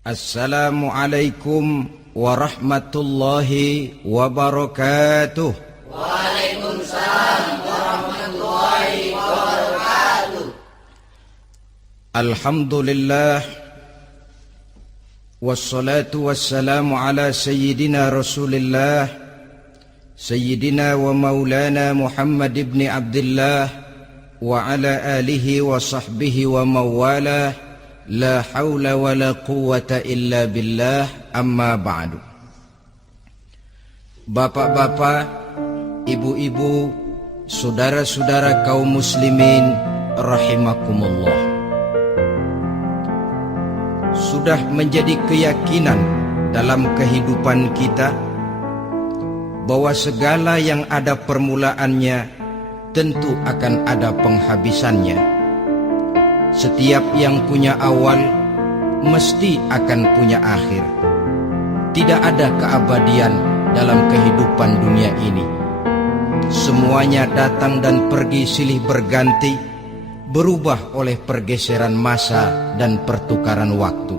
Assalamualaikum warahmatullahi wabarakatuh. Waalaikumsalam warahmatullahi wabarakatuh. Alhamdulillah wassalatu wassalamu ala sayyidina Rasulillah sayyidina wa maulana Muhammad ibn Abdullah wa ala alihi wa sahbihi wa mawalah. La haula wa la quwwata illa billah, amma ba'du. Bapak-bapak, ibu-ibu, saudara-saudara kaum muslimin rahimakumullah. Sudah menjadi keyakinan dalam kehidupan kita bahwa segala yang ada permulaannya tentu akan ada penghabisannya. Setiap yang punya awal mesti akan punya akhir. Tidak ada keabadian dalam kehidupan dunia ini. Semuanya datang dan pergi silih berganti, berubah oleh pergeseran masa dan pertukaran waktu.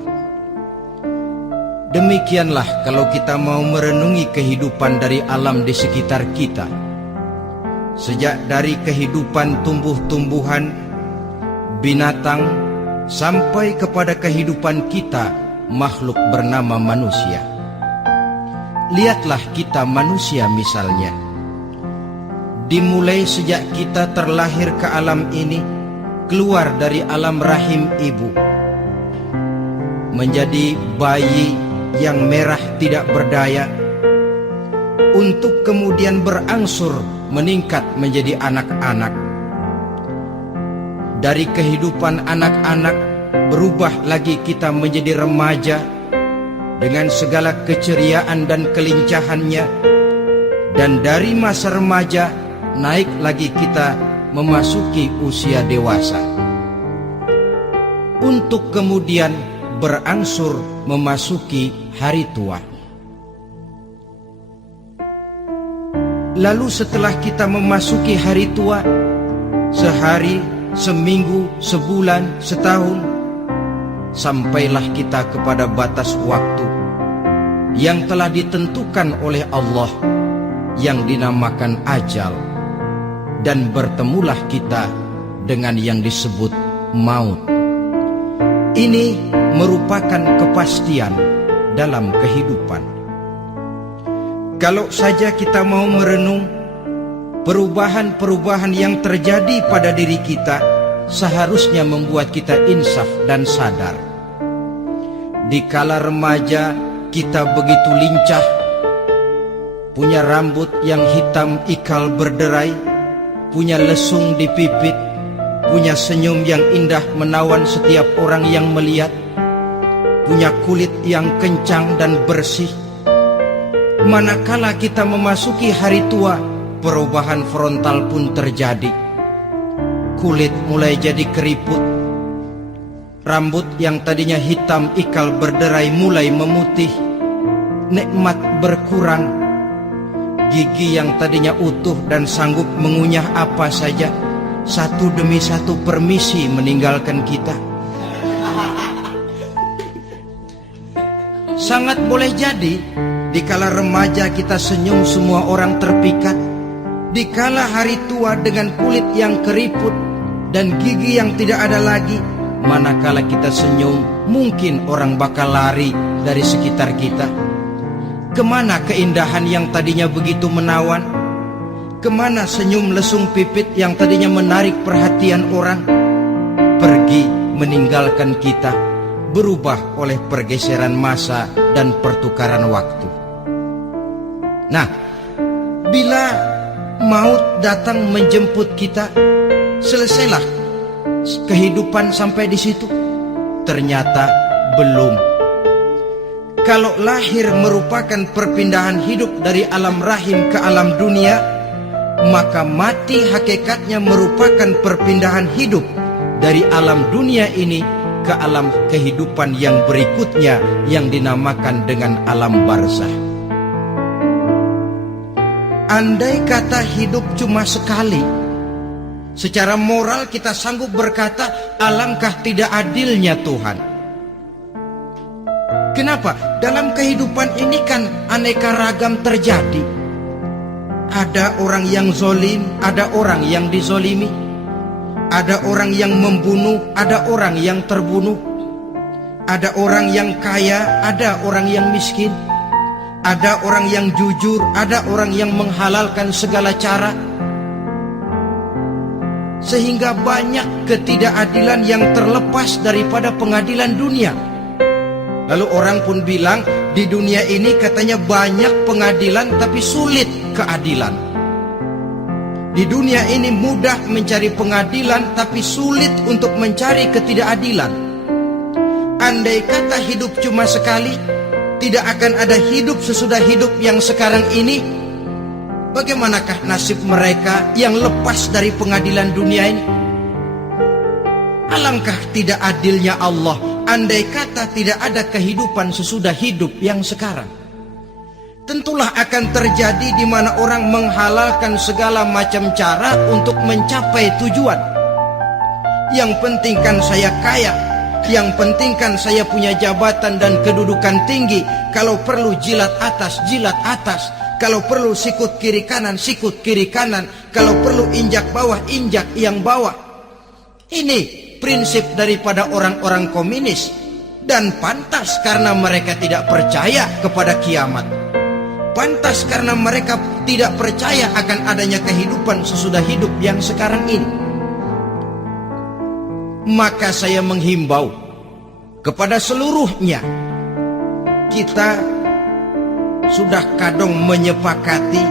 Demikianlah kalau kita mau merenungi kehidupan dari alam di sekitar kita. Sejak dari kehidupan tumbuh-tumbuhan, binatang, sampai kepada kehidupan kita, makhluk bernama manusia. Lihatlah kita manusia misalnya. Dimulai sejak kita terlahir ke alam ini, keluar dari alam rahim ibu, menjadi bayi yang merah tidak berdaya, untuk kemudian berangsur meningkat menjadi anak-anak. Dari kehidupan anak-anak berubah lagi kita menjadi remaja dengan segala keceriaan dan kelincahannya. Dan dari masa remaja naik lagi kita memasuki usia dewasa, untuk kemudian berangsur memasuki hari tua. Lalu setelah kita memasuki hari tua, sehari, seminggu, sebulan, setahun, sampailah kita kepada batas waktu yang telah ditentukan oleh Allah, yang dinamakan ajal, dan bertemulah kita dengan yang disebut maut. Ini merupakan kepastian dalam kehidupan. Kalau saja kita mau merenung perubahan-perubahan yang terjadi pada diri kita, seharusnya membuat kita insaf dan sadar. Di kala remaja kita begitu lincah, punya rambut yang hitam ikal berderai, punya lesung di pipit, punya senyum yang indah menawan setiap orang yang melihat, punya kulit yang kencang dan bersih. Manakala kita memasuki hari tua, perubahan frontal pun terjadi. Kulit mulai jadi keriput, rambut yang tadinya hitam ikal berderai mulai memutih, nikmat berkurang, gigi yang tadinya utuh dan sanggup mengunyah apa saja, satu demi satu permisi meninggalkan kita. Sangat boleh jadi dikala remaja kita senyum semua orang terpikat. Dikala hari tua dengan kulit yang keriput dan gigi yang tidak ada lagi, manakala kita senyum, mungkin orang bakal lari dari sekitar kita. Kemana keindahan yang tadinya begitu menawan? Kemana senyum lesung pipit yang tadinya menarik perhatian orang? Pergi meninggalkan kita, berubah oleh pergeseran masa dan pertukaran waktu. Nah, bila maut datang menjemput kita, selesailah kehidupan sampai di situ? Ternyata belum. Kalau lahir merupakan perpindahan hidup dari alam rahim ke alam dunia, maka mati hakikatnya merupakan perpindahan hidup dari alam dunia ini ke alam kehidupan yang berikutnya, yang dinamakan dengan alam barzah. Andai kata hidup cuma sekali, secara moral kita sanggup berkata, alangkah tidak adilnya Tuhan. Kenapa? Dalam kehidupan ini kan aneka ragam terjadi. Ada orang yang zolim, ada orang yang dizolimi. Ada orang yang membunuh, ada orang yang terbunuh. Ada orang yang kaya, ada orang yang miskin. Ada orang yang jujur, ada orang yang menghalalkan segala cara. Sehingga banyak ketidakadilan yang terlepas daripada pengadilan dunia. Lalu orang pun bilang, di dunia ini katanya banyak pengadilan tapi sulit keadilan. Di dunia ini mudah mencari pengadilan tapi sulit untuk mencari ketidakadilan. Andai kata hidup cuma sekali, tidak akan ada hidup sesudah hidup yang sekarang ini. Bagaimanakah nasib mereka yang lepas dari pengadilan dunia ini? Alangkah tidak adilnya Allah, andai kata tidak ada kehidupan sesudah hidup yang sekarang. Tentulah akan terjadi di mana orang menghalalkan segala macam cara untuk mencapai tujuan. Yang penting kan saya kaya, yang penting kan saya punya jabatan dan kedudukan tinggi. Kalau perlu jilat atas, jilat atas. Kalau perlu sikut kiri kanan, sikut kiri kanan. Kalau perlu injak bawah, injak yang bawah. Ini prinsip daripada orang-orang komunis. Dan pantas karena mereka tidak percaya kepada kiamat. Pantas karena mereka tidak percaya akan adanya kehidupan sesudah hidup yang sekarang ini. Maka saya menghimbau kepada seluruhnya, kita sudah kadung menyepakati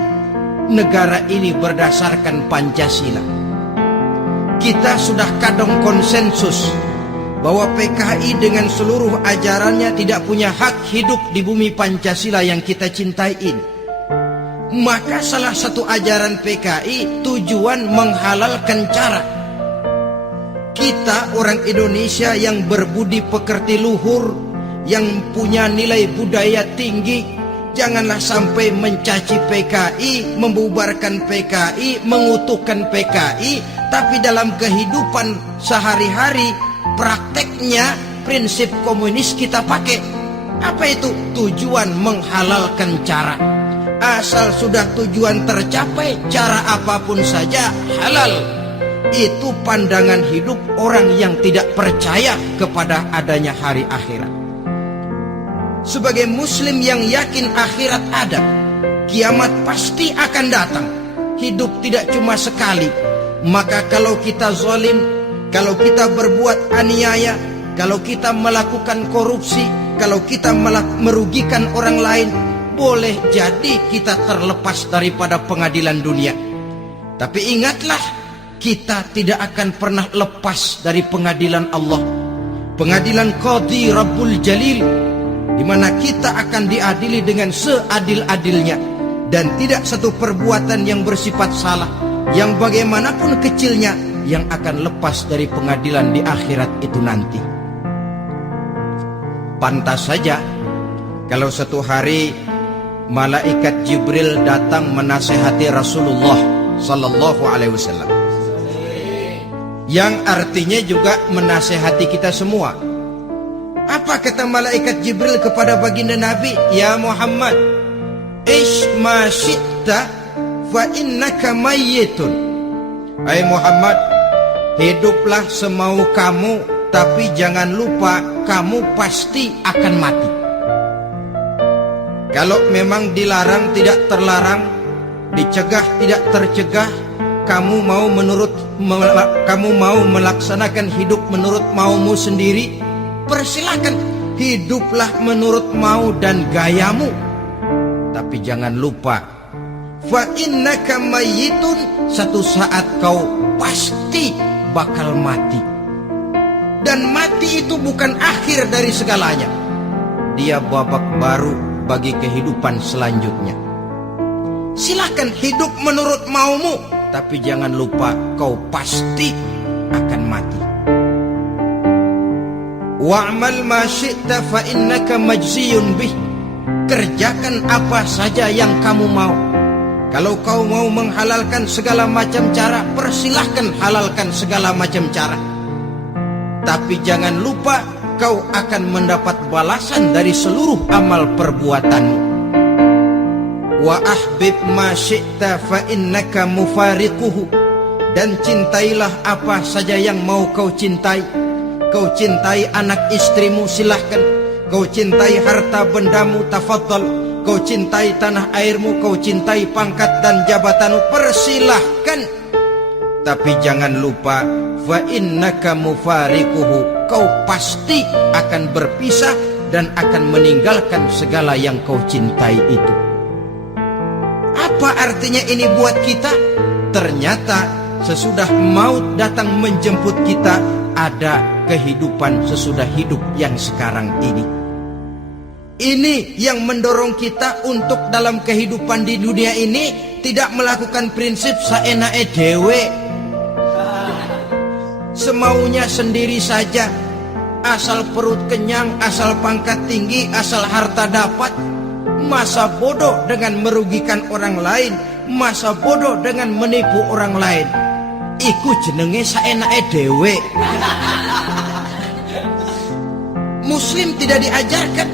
negara ini berdasarkan Pancasila. Kita sudah kadung konsensus bahwa PKI dengan seluruh ajarannya tidak punya hak hidup di bumi Pancasila yang kita cintai ini. Maka salah satu ajaran PKI tujuan menghalalkan cara. Kita orang Indonesia yang berbudi pekerti luhur, yang punya nilai budaya tinggi, janganlah sampai mencaci PKI, membubarkan PKI, mengutukkan PKI, tapi dalam kehidupan sehari-hari prakteknya prinsip komunis kita pakai. Apa itu? Tujuan menghalalkan cara. Asal sudah tujuan tercapai, cara apapun saja halal. Itu pandangan hidup orang yang tidak percaya kepada adanya hari akhirat. Sebagai muslim yang yakin akhirat ada, kiamat pasti akan datang. Hidup tidak cuma sekali. Maka kalau kita zalim, kalau kita berbuat aniaya, kalau kita melakukan korupsi, kalau kita merugikan orang lain, boleh jadi kita terlepas daripada pengadilan dunia. Tapi ingatlah, kita tidak akan pernah lepas dari pengadilan Allah, pengadilan Qadhi Rabbul Jalil, di mana kita akan diadili dengan seadil-adilnya. Dan tidak satu perbuatan yang bersifat salah, yang bagaimanapun kecilnya, yang akan lepas dari pengadilan di akhirat itu nanti. Pantas saja kalau satu hari malaikat Jibril datang menasihati Rasulullah Sallallahu Alaihi Wasallam, yang artinya juga menasihati kita semua. Apa kata malaikat Jibril kepada baginda Nabi? Ya Muhammad, ish ma syi'ta fa innaka mayyitun. Hai Muhammad, hiduplah semau kamu, tapi jangan lupa kamu pasti akan mati. Kalau memang dilarang tidak terlarang, dicegah tidak tercegah, kamu mau melaksanakan hidup menurut maumu sendiri, persilakan. Hiduplah menurut mau dan gayamu. Tapi jangan lupa, fa innaka mayyitun, satu saat kau pasti bakal mati. Dan mati itu bukan akhir dari segalanya. Dia babak baru bagi kehidupan selanjutnya. Silakan hidup menurut maumu, tapi jangan lupa kau pasti akan mati. Wa'mal ma syi'ta fa innaka majziyun bih. Kerjakan apa saja yang kamu mau. Kalau kau mau menghalalkan segala macam cara, persilahkan halalkan segala macam cara. Tapi jangan lupa kau akan mendapat balasan dari seluruh amal perbuatanmu. Wa ahbib ma syi'ta fa innaka mufariquhu, dan cintailah apa saja yang mau kau cintai. Kau cintai anak istrimu, silahkan. Kau cintai harta bendamu, tafadhal. Kau cintai tanah airmu, kau cintai pangkat dan jabatanmu, persilahkan. Tapi jangan lupa, fa innaka mufariquhu, kau pasti akan berpisah dan akan meninggalkan segala yang kau cintai itu. Apa artinya ini buat kita? Ternyata sesudah maut datang menjemput kita, ada kehidupan sesudah hidup yang sekarang ini. Ini yang mendorong kita untuk dalam kehidupan di dunia ini tidak melakukan prinsip saenake dewe, semaunya sendiri saja, asal perut kenyang, asal pangkat tinggi, asal harta dapat. Masa bodoh dengan merugikan orang lain, masa bodoh dengan menipu orang lain. Iku jenenge saenake dewe. Muslim tidak diajarkan.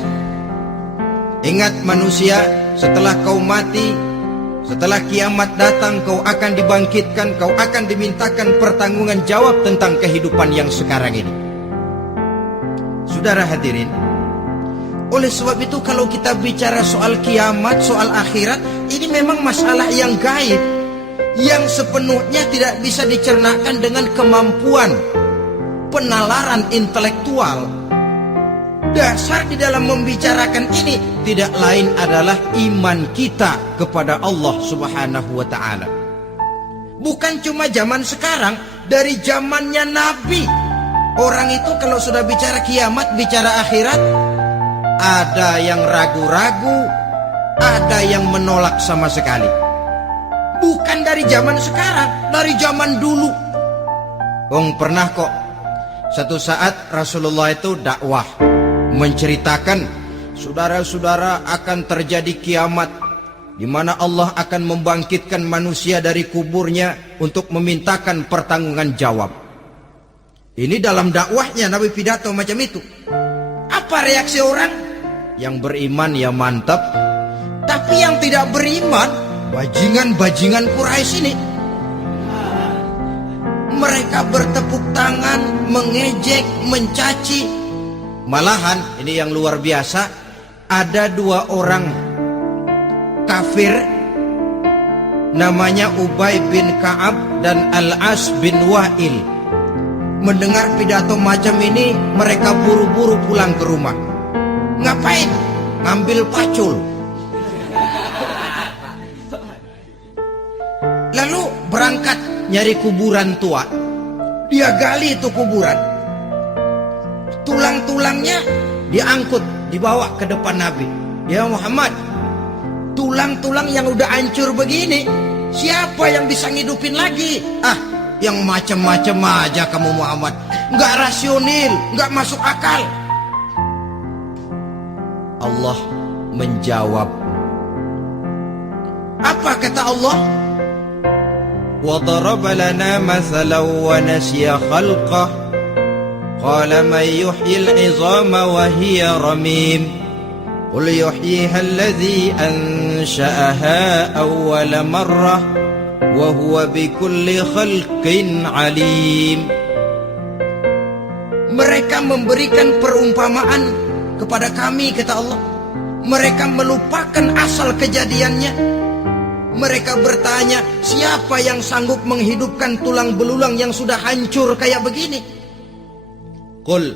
Ingat manusia, setelah kau mati, setelah kiamat datang, kau akan dibangkitkan, kau akan dimintakan pertanggungan jawab tentang kehidupan yang sekarang ini. Saudara hadirin, oleh sebab itu kalau kita bicara soal kiamat, soal akhirat, ini memang masalah yang gaib, yang sepenuhnya tidak bisa dicernakan dengan kemampuan penalaran intelektual. Dasar di dalam membicarakan ini tidak lain adalah iman kita kepada Allah Subhanahu wa ta'ala. Bukan cuma zaman sekarang, dari zamannya Nabi. Orang itu kalau sudah bicara kiamat, bicara akhirat, ada yang ragu-ragu, ada yang menolak sama sekali. Bukan dari zaman sekarang, dari zaman dulu. Pernah kok satu saat Rasulullah itu dakwah, menceritakan, saudara-saudara, akan terjadi kiamat di mana Allah akan membangkitkan manusia dari kuburnya untuk memintakan pertanggungan jawab. Ini dalam dakwahnya Nabi pidato macam itu. Apa reaksi orang? Yang beriman ya mantap, tapi yang tidak beriman, bajingan-bajingan Quraisy ini, mereka bertepuk tangan, mengejek, mencaci. Malahan ini yang luar biasa, ada dua orang kafir namanya Ubay bin Ka'ab dan Al-As bin Wa'il. Mendengar pidato macam ini, mereka buru-buru pulang ke rumah. Ngapain? Ngambil pacul. Lalu berangkat nyari kuburan tua. Dia gali itu kuburan, tulang-tulangnya diangkut, dibawa ke depan Nabi. Ya Muhammad, tulang-tulang yang udah hancur begini, siapa yang bisa ngidupin lagi? Yang macam-macam aja kamu Muhammad, nggak rasional, nggak masuk akal. Allah menjawab. Apa kata Allah? وَضَرَبَ لَنَا مَثَلًا وَنَسِيَ خَلْقَهُ قال من يحيي العظام وهي رميم قل يحييها الذي أنشأها أول مرة وهو بكل خلق عليم. Mereka memberikan perumpamaan kepada kami, kata Allah. Mereka melupakan asal kejadiannya. Mereka bertanya, siapa yang sanggup menghidupkan tulang belulang yang sudah hancur kayak begini? Qul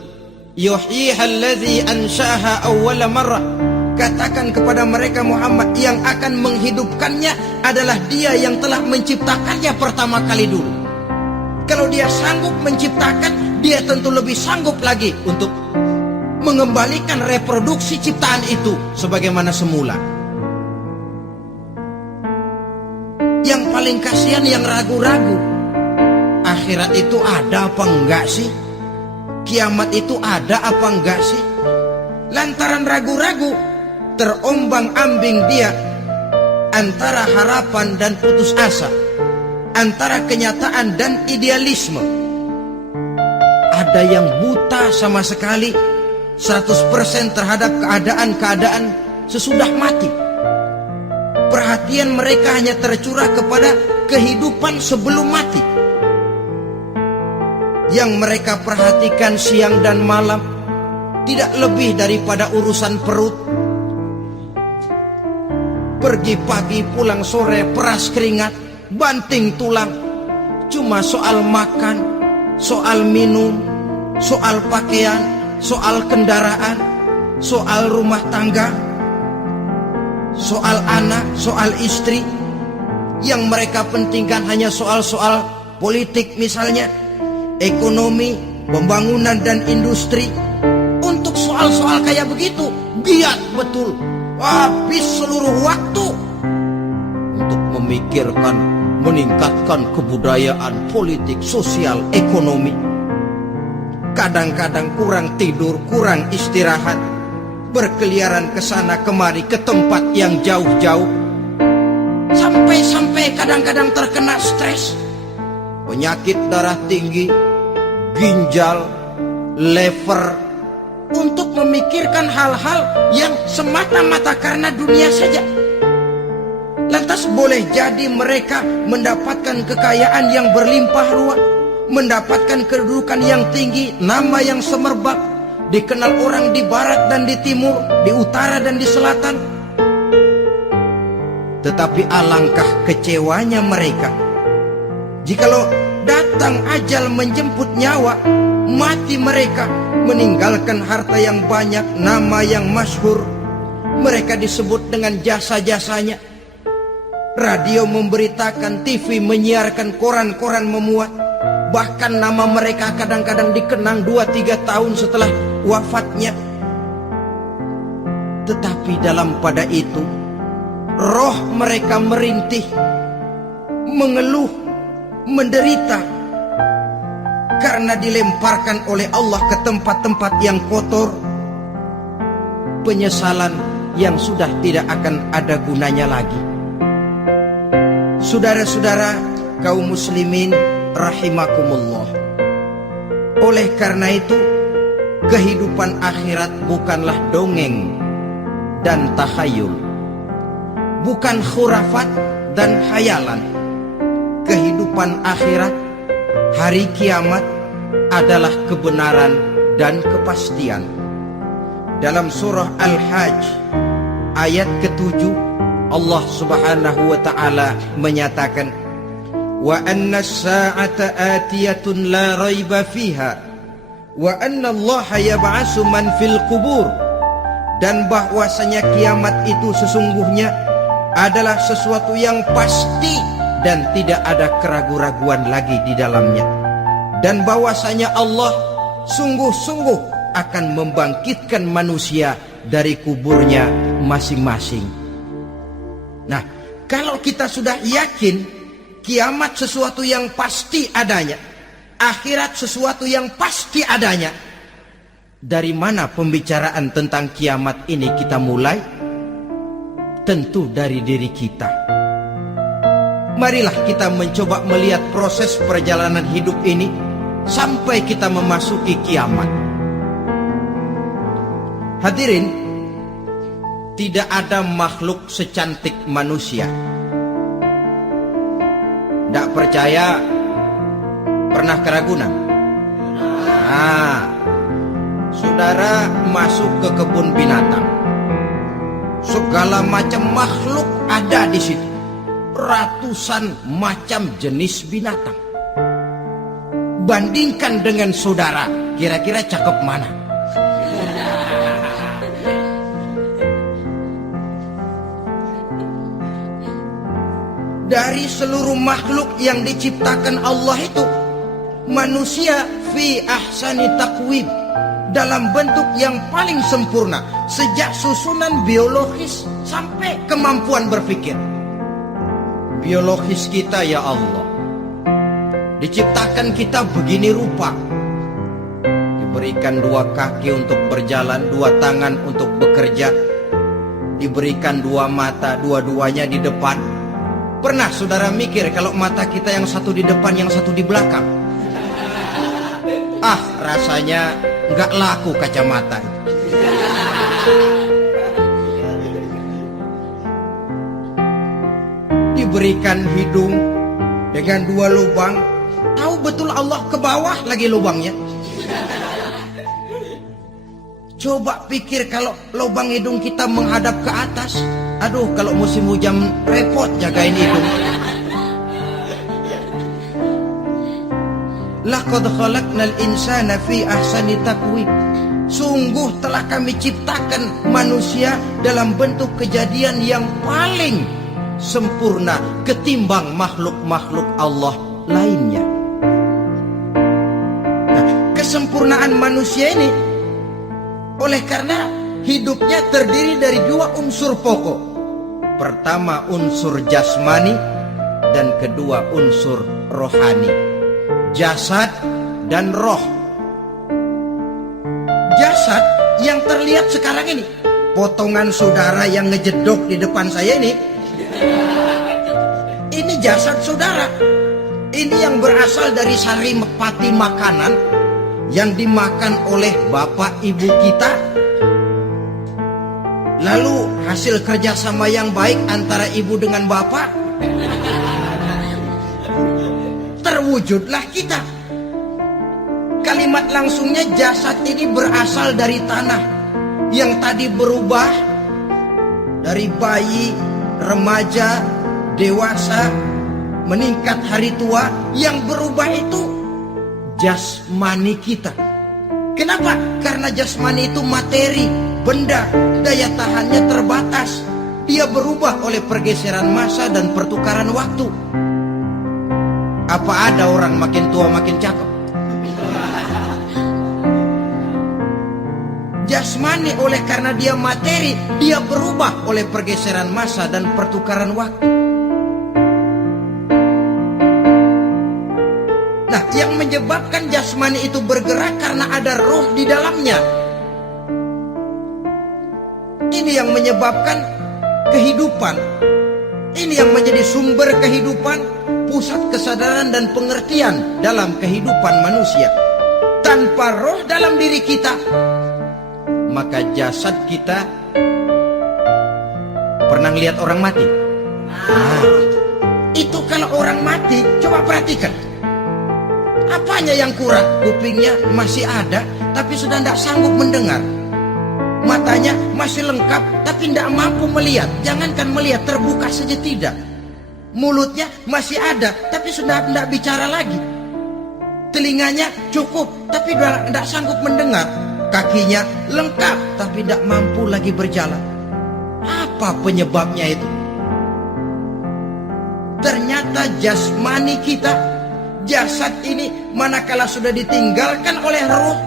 yuhyiha alladhi ansha'aha awwala marrah. Katakan kepada mereka Muhammad, yang akan menghidupkannya adalah Dia yang telah menciptakannya pertama kali dulu. Kalau Dia sanggup menciptakan, Dia tentu lebih sanggup lagi untuk mengembalikan reproduksi ciptaan itu sebagaimana semula. Yang paling kasihan yang ragu-ragu, akhirat itu ada apa enggak sih? Kiamat itu ada apa enggak sih? Lantaran ragu-ragu, terombang-ambing dia antara harapan dan putus asa, antara kenyataan dan idealisme. Ada yang buta sama sekali, 100% terhadap keadaan-keadaan sesudah mati. Perhatian mereka hanya tercurah kepada kehidupan sebelum mati. Yang mereka perhatikan siang dan malam tidak lebih daripada urusan perut. Pergi pagi pulang sore, peras keringat, banting tulang. Cuma soal makan, soal minum, soal pakaian, soal kendaraan, soal rumah tangga, soal anak, soal istri. Yang mereka pentingkan hanya soal-soal politik misalnya, ekonomi, pembangunan dan industri. Untuk soal-soal kayak begitu, giat betul, habis seluruh waktu untuk memikirkan, meningkatkan kebudayaan, politik, sosial, ekonomi. Kadang-kadang kurang tidur, kurang istirahat, berkeliaran ke sana kemari ke tempat yang jauh-jauh, sampai kadang-kadang terkena stres, penyakit darah tinggi, ginjal, lever, untuk memikirkan hal-hal yang semata-mata karena dunia saja. Lantas boleh jadi mereka mendapatkan kekayaan yang berlimpah ruah, mendapatkan kedudukan yang tinggi, nama yang semerbak, dikenal orang di barat dan di timur, di utara dan di selatan. Tetapi alangkah kecewanya mereka jikalau datang ajal menjemput nyawa, mati mereka, meninggalkan harta yang banyak, nama yang masyhur. Mereka disebut dengan jasa-jasanya. Radio memberitakan, TV menyiarkan, koran-koran memuat. Bahkan nama mereka kadang-kadang dikenang 2-3 tahun setelah wafatnya. Tetapi dalam pada itu, roh mereka merintih, mengeluh, menderita, karena dilemparkan oleh Allah ke tempat-tempat yang kotor. Penyesalan yang sudah tidak akan ada gunanya lagi. Saudara-saudara kaum muslimin rahimakumullah, oleh karena itu kehidupan akhirat bukanlah dongeng dan takhayul, bukan khurafat dan khayalan. Kehidupan akhirat, hari kiamat adalah kebenaran dan kepastian. Dalam surah Al-Hajj ayat ke-7, Allah Subhanahu wa ta'ala menyatakan, wa anna as-sa'ata atiyatun la raiba fiha wa anna Allah yab'atsu man fil qubur. Dan bahwasanya kiamat itu sesungguhnya adalah sesuatu yang pasti dan tidak ada keraguan-raguan lagi di dalamnya. Dan bahwasanya Allah sungguh-sungguh akan membangkitkan manusia dari kuburnya masing-masing. Nah, kalau kita sudah yakin kiamat sesuatu yang pasti adanya, akhirat sesuatu yang pasti adanya, dari mana pembicaraan tentang kiamat ini kita mulai? Tentu dari diri kita. Marilah kita mencoba melihat proses perjalanan hidup ini sampai kita memasuki kiamat. Hadirin, tidak ada makhluk secantik manusia. Tidak percaya? Pernah ke Ragunan? Saudara masuk ke kebun binatang, segala macam makhluk ada di situ. Ratusan macam jenis binatang. Bandingkan dengan saudara, kira-kira cakep mana? Dari seluruh makhluk yang diciptakan Allah itu, manusia fi ahsani taqwim, dalam bentuk yang paling sempurna, sejak susunan biologis sampai kemampuan berpikir. Biologis kita ya Allah, diciptakan kita begini rupa, diberikan 2 kaki untuk berjalan, 2 tangan untuk bekerja, diberikan 2 mata, dua-duanya di depan. Pernah saudara mikir kalau mata kita yang satu di depan, yang satu di belakang? Rasanya nggak laku kacamata. Diberikan hidung dengan 2 lubang, tahu betul Allah ke bawah lagi lubangnya. Coba pikir kalau lubang hidung kita menghadap ke atas. Aduh, kalau musim hujan repot jagain hidung. Laqad khalaqnal insana fi ahsani taqwim. Sungguh telah kami ciptakan manusia dalam bentuk kejadian yang paling sempurna ketimbang makhluk-makhluk Allah lainnya. Nah, kesempurnaan manusia ini oleh karena hidupnya terdiri dari 2 unsur pokok. Pertama unsur jasmani dan kedua unsur rohani. Jasad dan roh. Jasad yang terlihat sekarang ini, potongan saudara yang ngejedok di depan saya ini jasad saudara. Ini yang berasal dari sari pati makanan yang dimakan oleh bapak ibu kita. Lalu hasil kerjasama yang baik antara ibu dengan bapak, terwujudlah kita. Kalimat langsungnya jasad ini berasal dari tanah yang tadi berubah dari bayi, remaja, dewasa, meningkat hari tua. Yang berubah itu jasmani kita. Kenapa? Karena jasmani itu materi, benda, daya tahannya terbatas. Dia berubah oleh pergeseran masa dan pertukaran waktu. Apa ada orang makin tua makin cakep? Jasmani oleh karena dia materi, dia berubah oleh pergeseran masa dan pertukaran waktu. Nah, yang menyebabkan jasmani itu bergerak karena ada roh di dalamnya. Ini yang menyebabkan kehidupan. Ini yang menjadi sumber kehidupan, pusat kesadaran dan pengertian dalam kehidupan manusia. Tanpa roh dalam diri kita, maka jasad kita pernah lihat orang mati. Nah, itu kalau orang mati, coba perhatikan. Apanya yang kurang? Kupingnya masih ada, tapi sudah tidak sanggup mendengar. Matanya masih lengkap, tapi tidak mampu melihat. Jangankan melihat, terbuka saja tidak. Mulutnya masih ada, tapi sudah tidak bicara lagi. Telinganya cukup, tapi sudah tidak sanggup mendengar. Kakinya lengkap, tapi tidak mampu lagi berjalan. Apa penyebabnya itu? Ternyata jasmani kita, jasad ini, manakala sudah ditinggalkan oleh roh,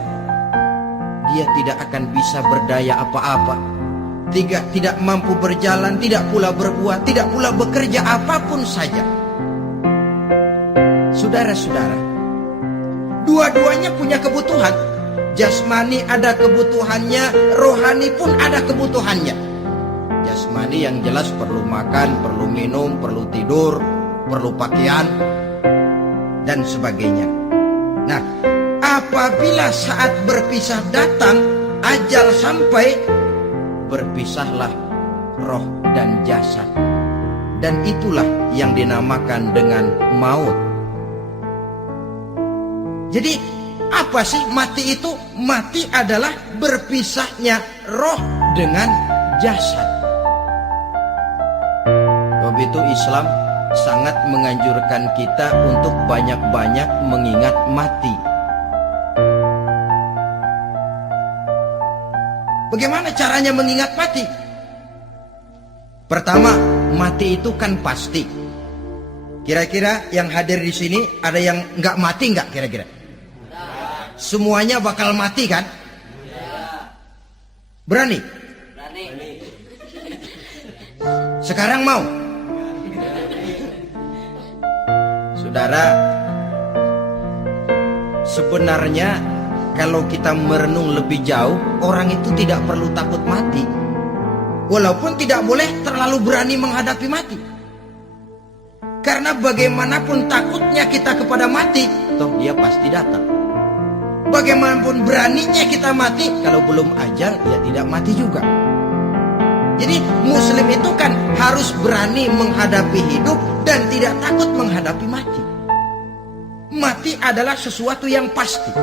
dia tidak akan bisa berdaya apa-apa. Tidak mampu berjalan, tidak pula berbuat, tidak pula bekerja apapun saja. Saudara-saudara, dua-duanya punya kebutuhan. Jasmani ada kebutuhannya, rohani pun ada kebutuhannya. Jasmani yang jelas perlu makan, perlu minum, perlu tidur, perlu pakaian, dan sebagainya. Nah, apabila saat berpisah datang, ajal sampai, berpisahlah roh dan jasad. Dan itulah yang dinamakan dengan maut. Jadi apa sih mati itu? Mati adalah berpisahnya roh dengan jasad. Sebab itu Islam sangat menganjurkan kita untuk banyak-banyak mengingat mati. Bagaimana caranya mengingat mati? Pertama, mati itu kan pasti. Kira-kira yang hadir di sini ada yang nggak mati nggak kira-kira? Semuanya bakal mati kan? Berani? Berani. Sekarang mau? Saudara, sebenarnya kalau kita merenung lebih jauh, orang itu tidak perlu takut mati. Walaupun tidak boleh terlalu berani menghadapi mati. Karena bagaimanapun takutnya kita kepada mati, toh dia pasti datang. Bagaimanapun beraninya kita mati, kalau belum ajal ya tidak mati juga. Jadi muslim itu kan harus berani menghadapi hidup dan tidak takut menghadapi mati. Mati adalah sesuatu yang pasti.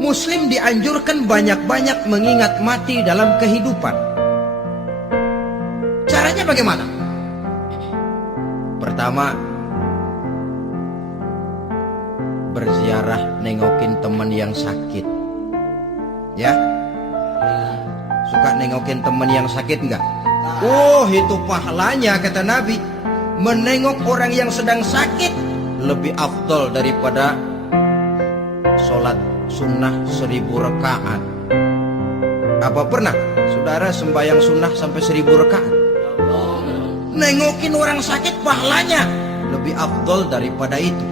Muslim dianjurkan banyak-banyak mengingat mati dalam kehidupan. Caranya bagaimana? Pertama, berziarah nengokin teman yang sakit. Ya? Suka nengokin teman yang sakit enggak? Oh, itu pahalanya kata Nabi. Menengok orang yang sedang sakit lebih afdal daripada sholat sunnah 1000 rakaat. Apa pernah saudara sembahyang sunnah sampai 1000 rakaat? Nengokin orang sakit pahalanya lebih afdal daripada itu.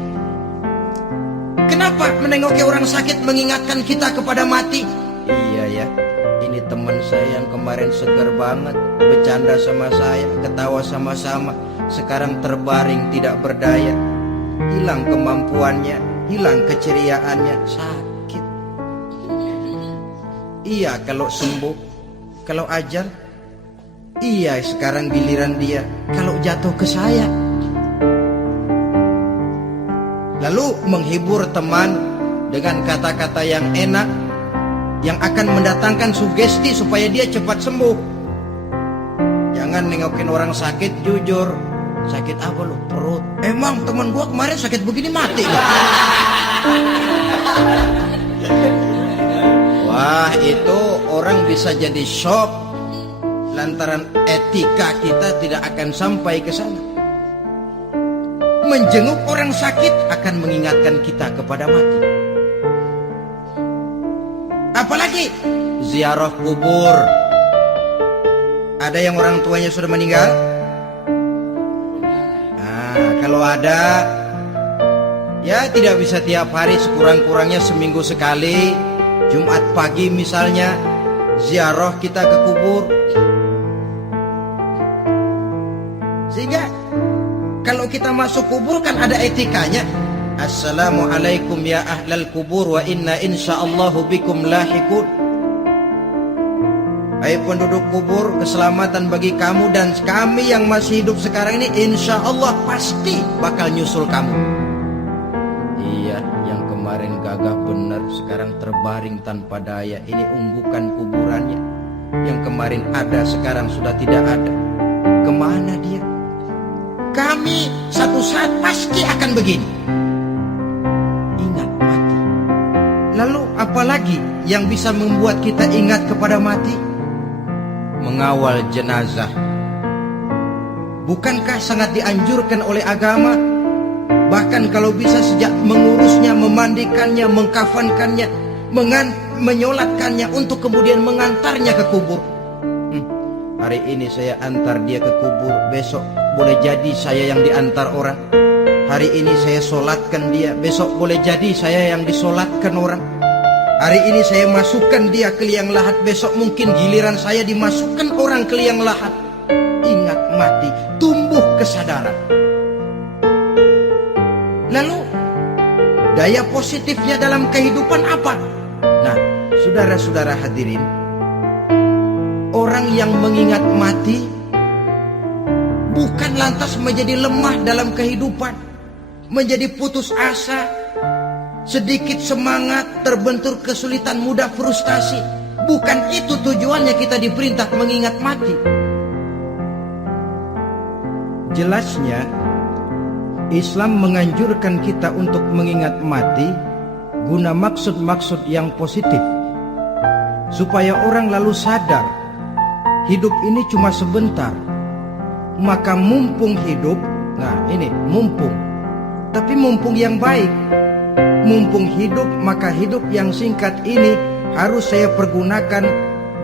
Kenapa menengoki orang sakit mengingatkan kita kepada mati? Iya ya, ini teman saya yang kemarin segar banget, bercanda sama saya, ketawa sama-sama, sekarang terbaring tidak berdaya, hilang kemampuannya, hilang keceriaannya, sakit. Iya kalau sembuh, kalau ajal, iya sekarang giliran dia, kalau jatuh ke saya. Lalu menghibur teman dengan kata-kata yang enak, yang akan mendatangkan sugesti supaya dia cepat sembuh. Jangan nengokin orang sakit, jujur. Sakit apa lu? Perut. Emang teman gua kemarin sakit begini mati gak? Wah, itu orang bisa jadi shock lantaran etika kita tidak akan sampai ke sana. Menjenguk orang sakit akan mengingatkan kita kepada mati. Apalagi ziarah kubur. Ada yang orang tuanya sudah meninggal? Nah, kalau ada, ya tidak bisa tiap hari, sekurang-kurangnya seminggu sekali. Jumat pagi misalnya, ziarah kita ke kubur. Sehingga kalau kita masuk kubur kan ada etikanya. Assalamualaikum ya ahlal kubur wa inna insyaallahu bikum lahikun. Hai penduduk kubur, keselamatan bagi kamu dan kami yang masih hidup sekarang ini insyaallah pasti bakal nyusul kamu. Iya, yang kemarin gagah benar sekarang terbaring tanpa daya. Ini unggukan kuburannya. Yang kemarin ada sekarang sudah tidak ada. Kemana dia? Kami satu saat pasti akan begini. Ingat mati. Lalu apalagi yang bisa membuat kita ingat kepada mati? Mengawal jenazah. Bukankah sangat dianjurkan oleh agama? Bahkan kalau bisa sejak mengurusnya, memandikannya, mengkafankannya, menyolatkannya untuk kemudian mengantarnya ke kubur. Hari ini saya antar dia ke kubur, besok boleh jadi saya yang diantar orang. Hari ini saya solatkan dia, besok boleh jadi saya yang disolatkan orang. Hari ini saya masukkan dia ke liang lahat, besok mungkin giliran saya dimasukkan orang ke liang lahat. Ingat mati, tumbuh kesadaran. Lalu daya positifnya dalam kehidupan apa? Nah, saudara-saudara hadirin, orang yang mengingat mati bukan lantas menjadi lemah dalam kehidupan, menjadi putus asa, sedikit semangat, terbentur kesulitan, mudah frustasi. Bukan itu tujuannya kita diperintah mengingat mati. Jelasnya Islam menganjurkan kita untuk mengingat mati guna maksud-maksud yang positif, supaya orang lalu sadar hidup ini cuma sebentar. Maka mumpung hidup, nah ini mumpung, tapi mumpung yang baik. Mumpung hidup, maka hidup yang singkat ini harus saya pergunakan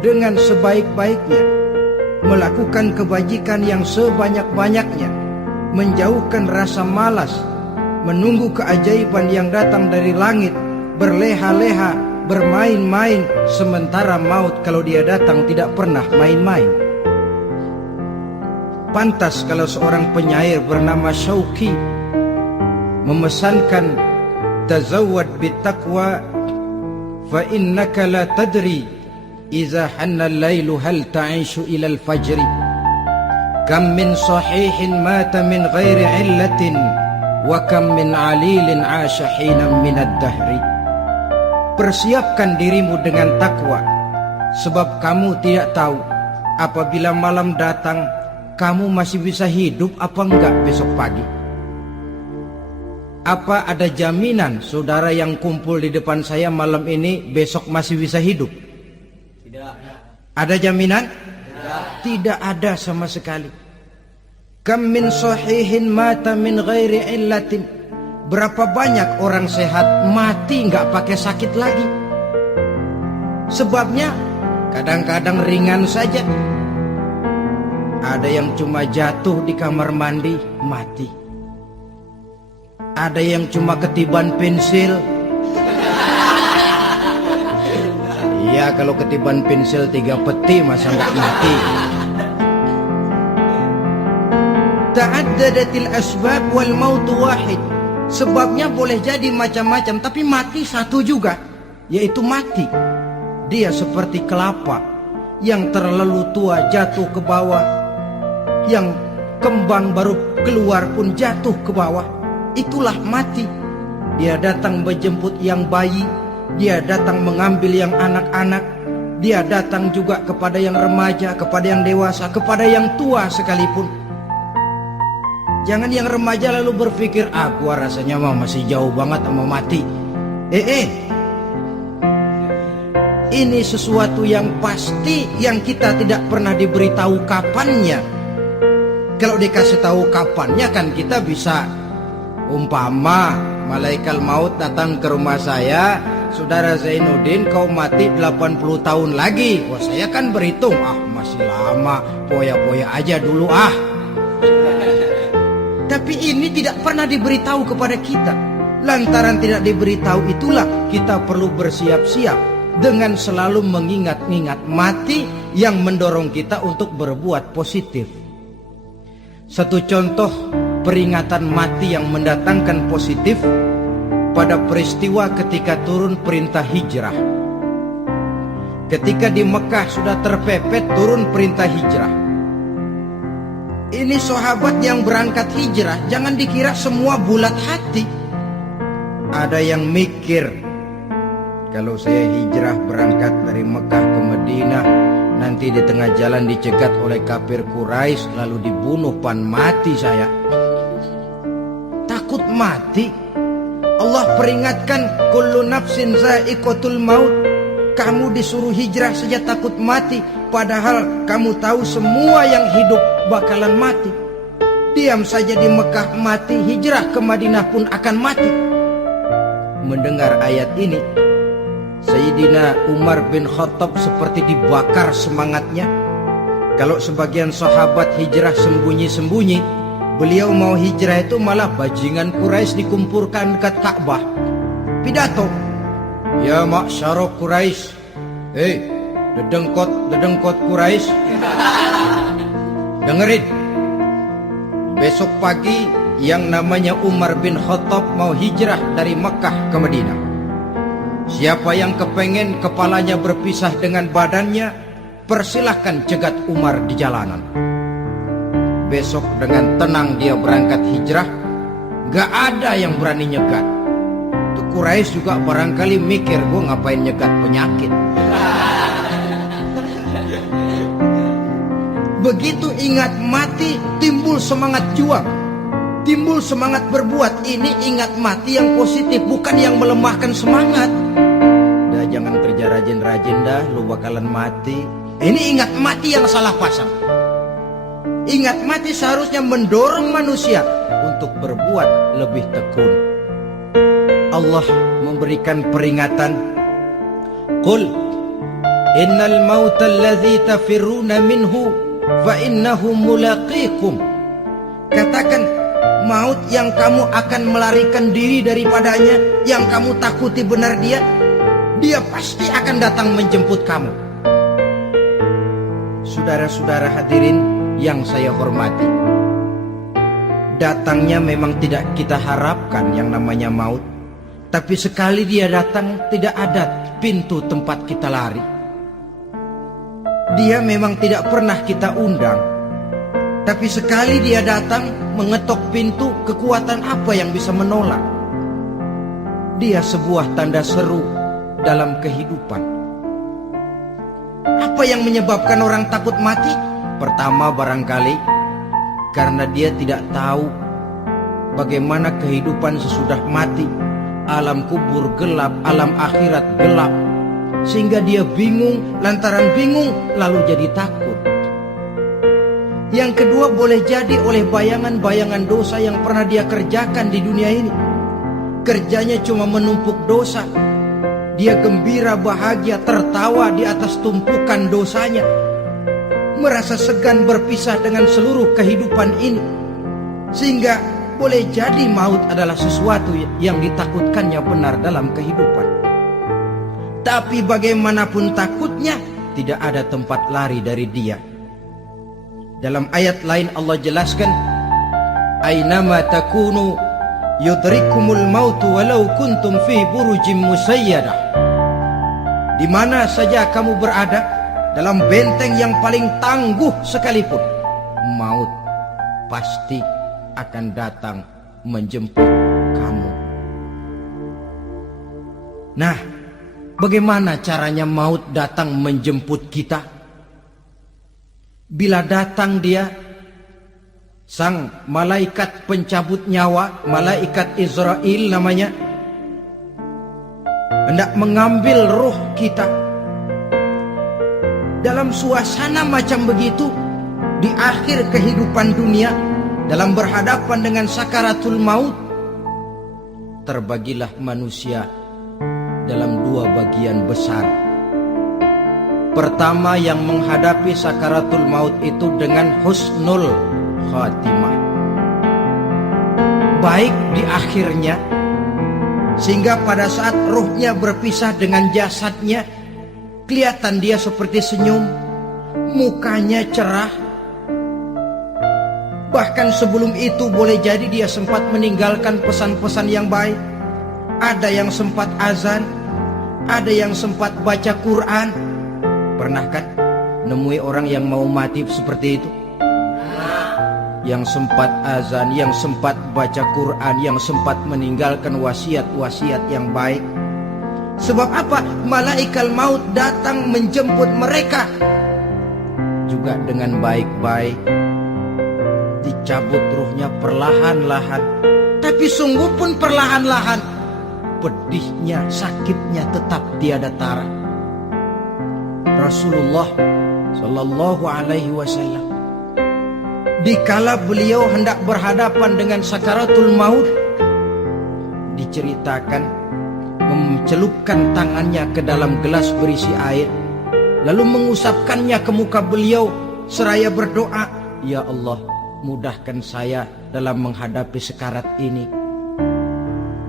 dengan sebaik-baiknya, melakukan kebajikan yang sebanyak-banyaknya, menjauhkan rasa malas, menunggu keajaiban yang datang dari langit, berleha-leha, bermain-main, sementara maut kalau dia datang tidak pernah main-main. Pantas kalau seorang penyair bernama Syauqi memesankan tazawwad bittaqwa fa innaka la tadri iza hanna al-lailu hal ta'ishu ila al-fajri kam min sahihin mata min ghairi illatin wa kam min alilin 'asha hinan min ad-dahri. Persiapkan dirimu dengan takwa, sebab kamu tidak tahu apabila malam datang kamu masih bisa hidup apa enggak besok pagi. Apa ada jaminan saudara yang kumpul di depan saya malam ini besok masih bisa hidup? Tidak. Ada jaminan? Tidak. Tidak ada sama sekali. Kam min sahihin mata min ghairi illatin. Berapa banyak orang sehat mati nggak pakai sakit lagi. Sebabnya kadang-kadang ringan saja. Ada yang cuma jatuh di kamar mandi mati. Ada yang cuma ketiban pensil. Iya, kalau ketiban pensil 3 peti masa nggak mati. Ta'addadatil asbab wal mautu wahid. Sebabnya boleh jadi macam-macam, tapi mati satu juga, yaitu mati. Dia seperti kelapa yang terlalu tua jatuh ke bawah, yang kembang baru keluar pun jatuh ke bawah. Itulah mati. Dia datang menjemput yang bayi, dia datang mengambil yang anak-anak, dia datang juga kepada yang remaja, kepada yang dewasa, kepada yang tua sekalipun. Jangan yang remaja lalu berpikir, gua rasanya masih jauh banget sama mati. Ini sesuatu yang pasti yang kita tidak pernah diberitahu kapannya. Kalau dikasih tahu kapannya kan kita bisa, umpama malaikat maut datang ke rumah saya, saudara Zainuddin kau mati 80 tahun lagi. Wah, saya kan berhitung, masih lama, poya-poya aja dulu . Tapi ini tidak pernah diberitahu kepada kita. Lantaran tidak diberitahu itulah kita perlu bersiap-siap dengan selalu mengingat-ingat mati yang mendorong kita untuk berbuat positif. Satu contoh peringatan mati yang mendatangkan positif pada peristiwa ketika turun perintah hijrah. Ketika di Mekah sudah terpepet turun perintah hijrah. Ini sahabat yang berangkat hijrah, jangan dikira semua bulat hati. Ada yang mikir, kalau saya hijrah berangkat dari Mekah ke Madinah, nanti di tengah jalan dicegat oleh kafir Quraisy lalu dibunuh, mati saya. Takut mati. Allah peringatkan, kullu nafsin za'iqatul maut. Kamu disuruh hijrah saja takut mati, padahal kamu tahu semua yang hidup bakalan mati. Diam saja di Mekah mati, hijrah ke Madinah pun akan mati. Mendengar ayat ini, Sayyidina Umar bin Khattab seperti dibakar semangatnya. Kalau sebagian sahabat hijrah sembunyi-sembunyi, beliau mau hijrah itu malah bajingan Quraisy dikumpulkan dekat Ka'bah. Pidato, ya ma'syara Quraisy, dedengkot Quraisy, dengerin. Besok pagi yang namanya Umar bin Khattab mau hijrah dari Mekah ke Madinah. Siapa yang kepengen kepalanya berpisah dengan badannya, persilahkan cegat Umar di jalanan. Besok dengan tenang dia berangkat hijrah, gak ada yang berani nyegat. Tuh Quraisy juga barangkali mikir, gue ngapain nyegat penyakit. Begitu ingat mati, timbul semangat juang, timbul semangat berbuat. Ini ingat mati yang positif, bukan yang melemahkan semangat. Dah jangan kerja rajin-rajin dah, lu bakalan mati. Ini ingat mati yang salah pasang. Ingat mati seharusnya mendorong manusia untuk berbuat lebih tekun. Allah memberikan peringatan, Qul innal mauta alladhi tafirruna minhu fa innahu mulaqikum. Katakan, maut yang kamu akan melarikan diri daripadanya, yang kamu takuti benar dia pasti akan datang menjemput kamu. Saudara-saudara hadirin yang saya hormati, datangnya memang tidak kita harapkan yang namanya maut, Tapi sekali dia datang, tidak ada pintu tempat kita lari. Dia memang tidak pernah kita undang, tapi sekali dia datang, mengetok pintu, kekuatan apa yang bisa menolak? Dia sebuah tanda seru dalam kehidupan. Apa yang menyebabkan orang takut mati? Pertama, barangkali karena dia tidak tahu bagaimana kehidupan sesudah mati. Alam kubur gelap, alam akhirat gelap, sehingga dia bingung. Lantaran bingung lalu jadi takut. Yang kedua, boleh jadi oleh bayangan-bayangan dosa yang pernah dia kerjakan di dunia ini. Kerjanya cuma menumpuk dosa. Dia gembira, bahagia, tertawa di atas tumpukan dosanya, merasa segan berpisah dengan seluruh kehidupan ini. Sehingga boleh jadi maut adalah sesuatu yang ditakutkannya benar dalam kehidupan. Tapi bagaimanapun takutnya, tidak ada tempat lari dari dia. Dalam ayat lain Allah jelaskan, "Ainama takunu yudrikumul mautu walau kuntum fi burujim musayyadah." Di mana saja kamu berada, dalam benteng yang paling tangguh sekalipun, maut pasti akan datang menjemput kamu. Nah, bagaimana caranya maut datang menjemput kita? Bila datang dia, sang malaikat pencabut nyawa, malaikat Israel namanya, hendak mengambil ruh kita. Dalam suasana macam begitu, di akhir kehidupan dunia, dalam berhadapan dengan sakaratul maut, terbagilah manusia dalam dua bagian besar. Pertama, yang menghadapi sakaratul maut itu dengan husnul khatimah, baik di akhirnya, sehingga pada saat ruhnya berpisah dengan jasadnya, kelihatan dia seperti senyum, mukanya cerah. Bahkan sebelum itu boleh jadi dia sempat meninggalkan pesan-pesan yang baik. Ada yang sempat azan, ada yang sempat baca Quran. Pernah kan nemui orang yang mau mati seperti itu? Yang sempat azan, yang sempat baca Quran, yang sempat meninggalkan wasiat-wasiat yang baik. Sebab apa? Malaikat maut datang menjemput mereka juga dengan baik-baik. Dicabut ruhnya perlahan-lahan, tapi sungguh pun perlahan-lahan. Pedihnya, sakitnya tetap tiada tara. Rasulullah Sallallahu Alaihi Wasallam, dikala beliau hendak berhadapan dengan sakaratul maut, diceritakan mencelupkan tangannya ke dalam gelas berisi air, lalu mengusapkannya ke muka beliau seraya berdoa, "Ya Allah, mudahkan saya dalam menghadapi sekarat ini."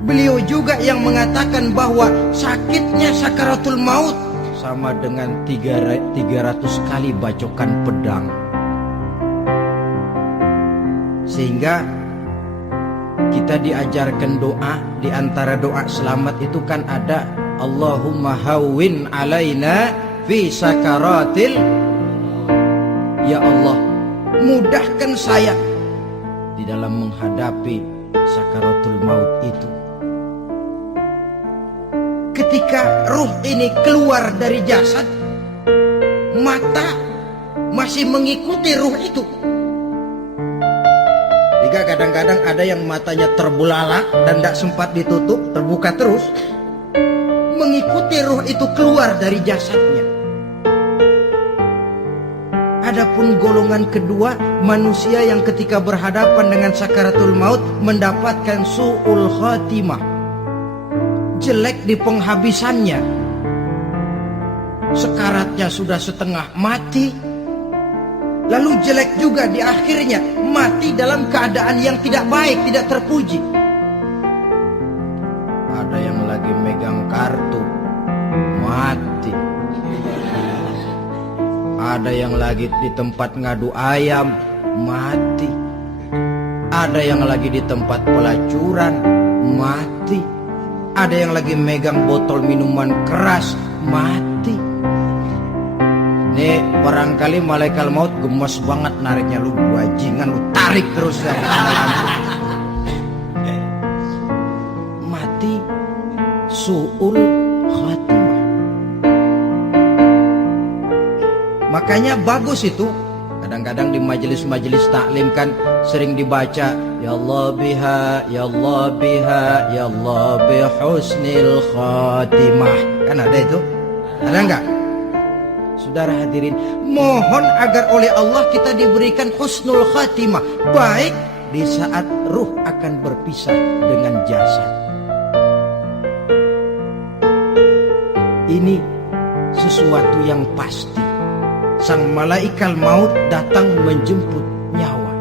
Beliau juga yang mengatakan bahwa sakitnya sakaratul maut sama dengan 300 kali bacokan pedang. Sehingga kita diajarkan doa. Di antara doa selamat itu kan ada, Allahumma hawwin alaina fi sakaratil. Ya Allah, mudahkan saya di dalam menghadapi sakaratul maut itu. Ketika ruh ini keluar dari jasad, mata masih mengikuti ruh itu. Jika kadang-kadang ada yang matanya terbelalak dan tidak sempat ditutup, terbuka terus, mengikuti ruh itu keluar dari jasadnya. Adapun golongan kedua, manusia yang ketika berhadapan dengan sakaratul maut mendapatkan su'ul khatimah, jelek di penghabisannya. Sekaratnya sudah setengah mati, lalu jelek juga di akhirnya, mati dalam keadaan yang tidak baik, tidak terpuji. Ada yang lagi megang kartu, mati. Ada yang lagi di tempat ngadu ayam, mati. Ada yang lagi di tempat pelacuran, mati. Ada yang lagi megang botol minuman keras, mati. Nih barangkali malaikat maut gemes banget nariknya, lu bajingan, lu tarik terus ya. Mati su'ul khatimah. Makanya bagus itu. Kadang-kadang di majelis-majelis taklim kan sering dibaca, ya Allah biha, ya Allah biha, ya Allah bihusnil khatimah. Kan ada itu? Ada enggak? Saudara hadirin, mohon agar oleh Allah kita diberikan husnul khatimah, baik di saat ruh akan berpisah dengan jasad. Ini sesuatu yang pasti. Sang malaikat maut datang menjemput nyawa.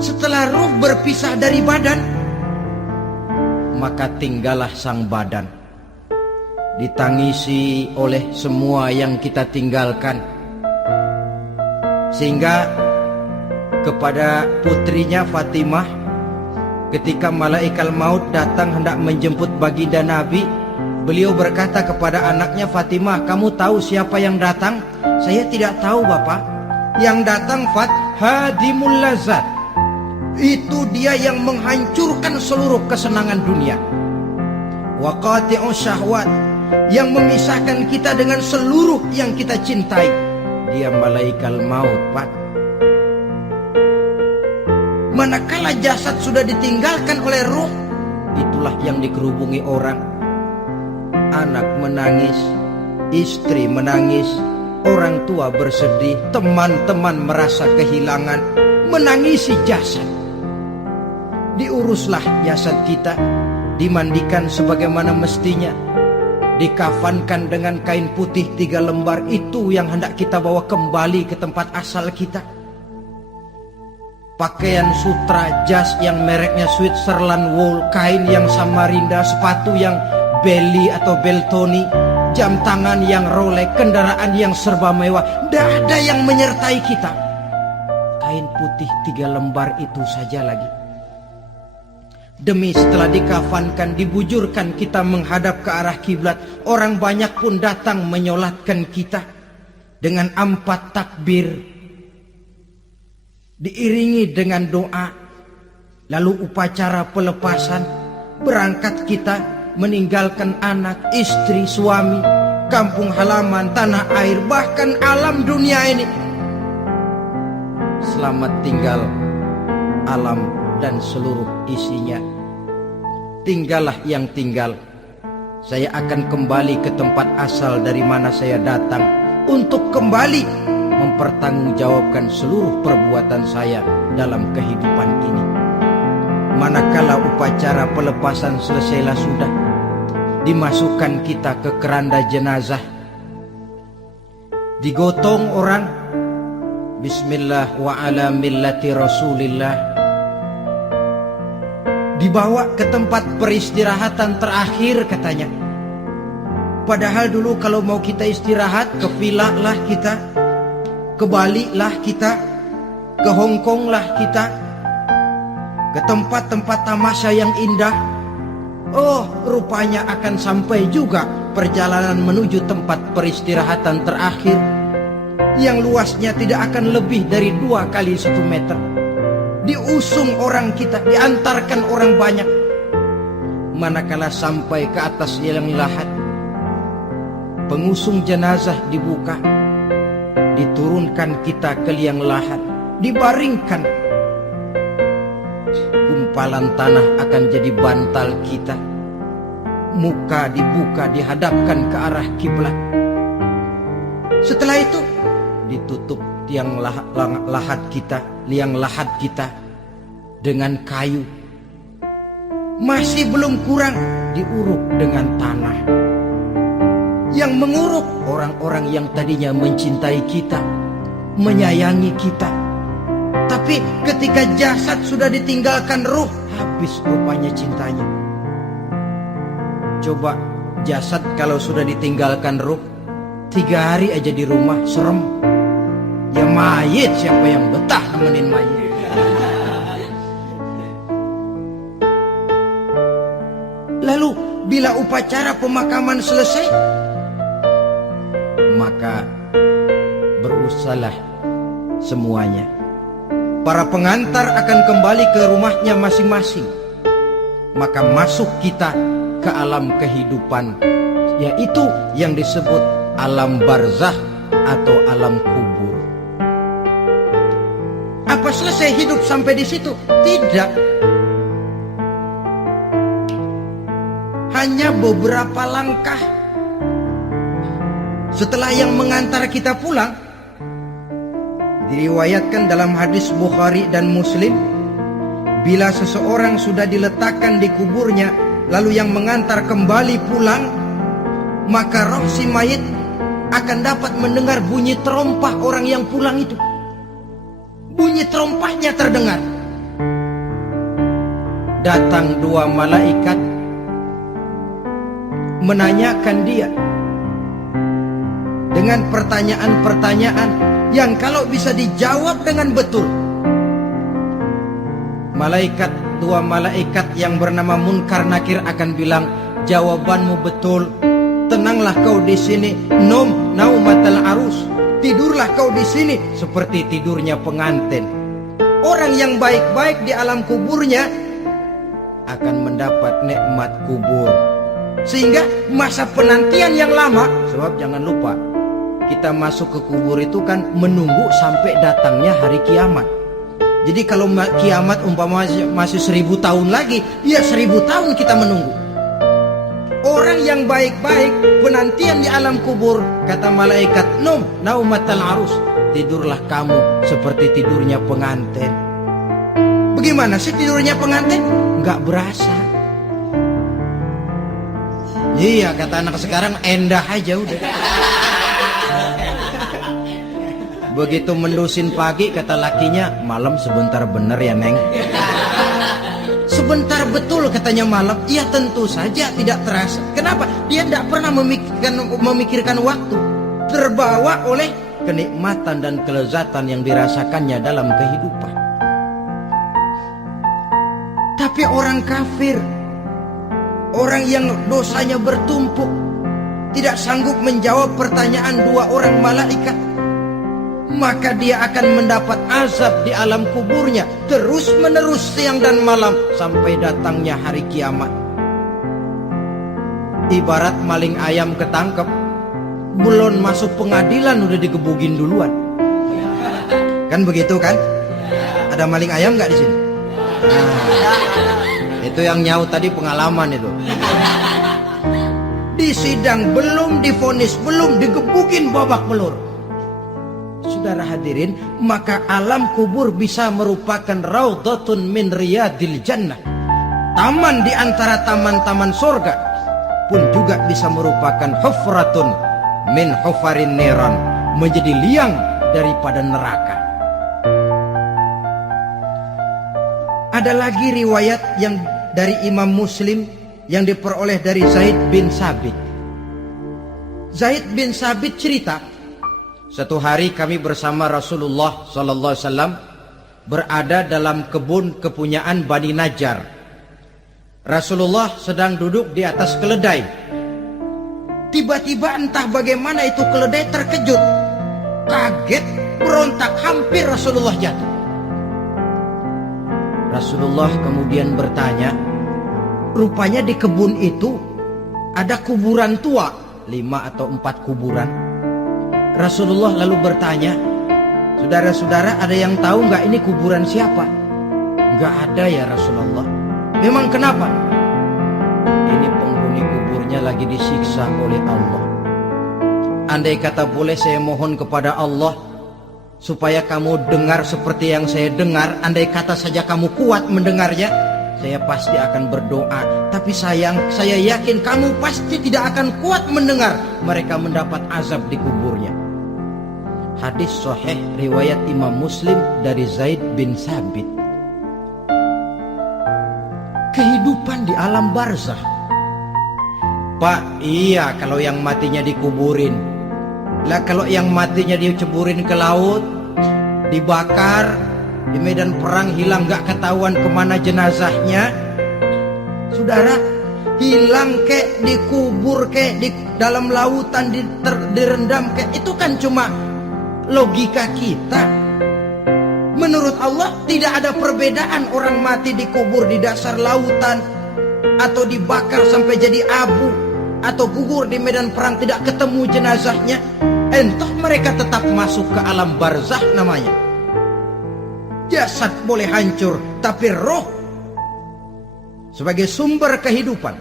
Setelah ruh berpisah dari badan, maka tinggallah sang badan, ditangisi oleh semua yang kita tinggalkan. Sehingga kepada putrinya Fatimah, ketika malaikat maut datang hendak menjemput baginda Nabi, beliau berkata kepada anaknya, Fatimah, kamu tahu siapa yang datang? Saya tidak tahu, Bapak. Yang datang hadimul lazat. Itu dia yang menghancurkan seluruh kesenangan dunia. Wa qati'u syahwat, yang memisahkan kita dengan seluruh yang kita cintai. Dia malaikat maut, Pak. Manakala jasad sudah ditinggalkan oleh ruh, itulah yang dikerubungi orang. Anak menangis, istri menangis, orang tua bersedih, teman-teman merasa kehilangan, menangisi jasad. Diuruslah jasad kita, dimandikan sebagaimana mestinya, dikafankan dengan kain putih 3 lembar. Itu yang hendak kita bawa kembali ke tempat asal kita. Pakaian sutra, jas yang mereknya Switzerland wool, kain yang Samarinda, sepatu yang Belly atau Beltoni, jam tangan yang Rolex, kendaraan yang serba mewah. Tidak ada yang menyertai kita. Kain putih 3 lembar itu saja lagi. Demi setelah dikafankan, dibujurkan, kita menghadap ke arah kiblat. Orang banyak pun datang menyolatkan kita dengan 4 takbir, diiringi dengan doa. Lalu upacara pelepasan, berangkat kita meninggalkan anak, istri, suami, kampung halaman, tanah air, bahkan alam dunia ini. Selamat tinggal alam dan seluruh isinya. Tinggallah yang tinggal. Saya akan kembali ke tempat asal dari mana saya datang, untuk kembali mempertanggungjawabkan seluruh perbuatan saya dalam kehidupan ini. Manakala upacara pelepasan selesailah sudah, dimasukkan kita ke keranda jenazah, digotong orang, bismillah wa ala millati rasulillah, dibawa ke tempat peristirahatan terakhir katanya. Padahal dulu kalau mau kita istirahat, ke villa lah kita, ke Bali lah kita, ke Hong Kong lah kita, ke tempat-tempat tamasya yang indah. Oh, rupanya akan sampai juga perjalanan menuju tempat peristirahatan terakhir, yang luasnya tidak akan lebih dari 2 kali 1 meter. Diusung orang kita, diantarkan orang banyak. Manakala sampai ke atas liang lahat, pengusung jenazah dibuka, diturunkan kita ke liang lahat, dibaringkan. Gumpalan tanah akan jadi bantal kita. Muka dibuka, dihadapkan ke arah kiblat. Setelah itu ditutup liang lahat kita dengan kayu. Masih belum kurang, diuruk dengan tanah. Yang menguruk orang-orang yang tadinya mencintai kita, menyayangi kita. Tapi ketika jasad sudah ditinggalkan ruh, habis rupanya cintanya. Coba jasad kalau sudah ditinggalkan ruh, 3 hari aja di rumah, serem. Ya mayit, siapa yang betah nemenin mayit? Lalu bila upacara pemakaman selesai, maka berusahalah semuanya. Para pengantar akan kembali ke rumahnya masing-masing. Maka masuk kita ke alam kehidupan, yaitu yang disebut alam barzah atau alam kubur. Apa selesai hidup sampai di situ? Tidak. Hanya beberapa langkah setelah yang mengantar kita pulang. Diriwayatkan dalam hadis Bukhari dan Muslim, bila seseorang sudah diletakkan di kuburnya, lalu yang mengantar kembali pulang, maka roh si mayit akan dapat mendengar bunyi terompah orang yang pulang itu. Bunyi terompahnya terdengar. Datang dua malaikat menanyakan dia dengan pertanyaan-pertanyaan yang kalau bisa dijawab dengan betul. Dua malaikat yang bernama Munkar Nakir akan bilang, jawabanmu betul. Tenanglah kau di sini, naumatal arus. Tidurlah kau di sini seperti tidurnya pengantin. Orang yang baik-baik di alam kuburnya akan mendapat nikmat kubur. Sehingga masa penantian yang lama, sebab jangan lupa, kita masuk ke kubur itu kan menunggu sampai datangnya hari kiamat. Jadi kalau kiamat umpama masih 1000 tahun lagi, ya 1000 tahun kita menunggu. Orang yang baik-baik penantian di alam kubur, kata malaikat, naumatal arus. Tidurlah kamu seperti tidurnya pengantin. Bagaimana sih tidurnya pengantin? Nggak berasa. Iya, kata anak sekarang, endah aja udah. Begitu mendusin pagi, kata lakinya, malam sebentar bener ya Neng. Sebentar betul katanya malam. Ya tentu saja tidak terasa. Kenapa? Dia tidak pernah memikirkan waktu. Terbawa oleh kenikmatan dan kelezatan yang dirasakannya dalam kehidupan. Tapi orang kafir, orang yang dosanya bertumpuk, tidak sanggup menjawab pertanyaan dua orang malaikat, maka dia akan mendapat azab di alam kuburnya terus menerus siang dan malam sampai datangnya hari kiamat. Ibarat maling ayam ketangkep, belum masuk pengadilan udah digebugin duluan. Kan begitu kan? Ada maling ayam nggak di sini? Nah, itu yang nyaut tadi pengalaman itu. Di sidang belum divonis, belum digebugin babak belur. Saudara hadirin, maka alam kubur bisa merupakan raudhatun min riyadil jannah. Taman di antara taman-taman surga, pun juga bisa merupakan hufratun min hufarin niran, menjadi liang daripada neraka. Ada lagi riwayat yang dari Imam Muslim yang diperoleh dari Zaid bin Sabit. Zaid bin Sabit cerita, satu hari kami bersama Rasulullah SAW berada dalam kebun kepunyaan Bani Najjar. Rasulullah sedang duduk di atas keledai. Tiba-tiba entah bagaimana itu keledai terkejut, kaget, berontak, hampir Rasulullah jatuh. Rasulullah kemudian bertanya, rupanya di kebun itu ada kuburan tua, 5 atau 4 kuburan. Rasulullah lalu bertanya, saudara-saudara ada yang tahu nggak ini kuburan siapa? Nggak ada ya Rasulullah. Memang kenapa? Ini penghuni kuburnya lagi disiksa oleh Allah. Andai kata boleh saya mohon kepada Allah supaya kamu dengar seperti yang saya dengar, andai kata saja kamu kuat mendengarnya, saya pasti akan berdoa. Tapi sayang, saya yakin kamu pasti tidak akan kuat mendengar mereka mendapat azab di kuburnya. Hadis sahih riwayat Imam Muslim dari Zaid bin Sabit. Kehidupan di alam barzah. Pak, iya kalau yang matinya dikuburin. Lah kalau yang matinya diceburin ke laut, dibakar, di medan perang hilang gak ketahuan kemana jenazahnya. Saudara, hilang kek, dikubur kek, di dalam lautan direndam kek, itu kan cuma logika kita. Menurut Allah tidak ada perbedaan orang mati dikubur di dasar lautan, atau dibakar sampai jadi abu, atau gugur di medan perang tidak ketemu jenazahnya. Entah mereka tetap masuk ke alam barzakh namanya. Jasad boleh hancur, tapi roh sebagai sumber kehidupan,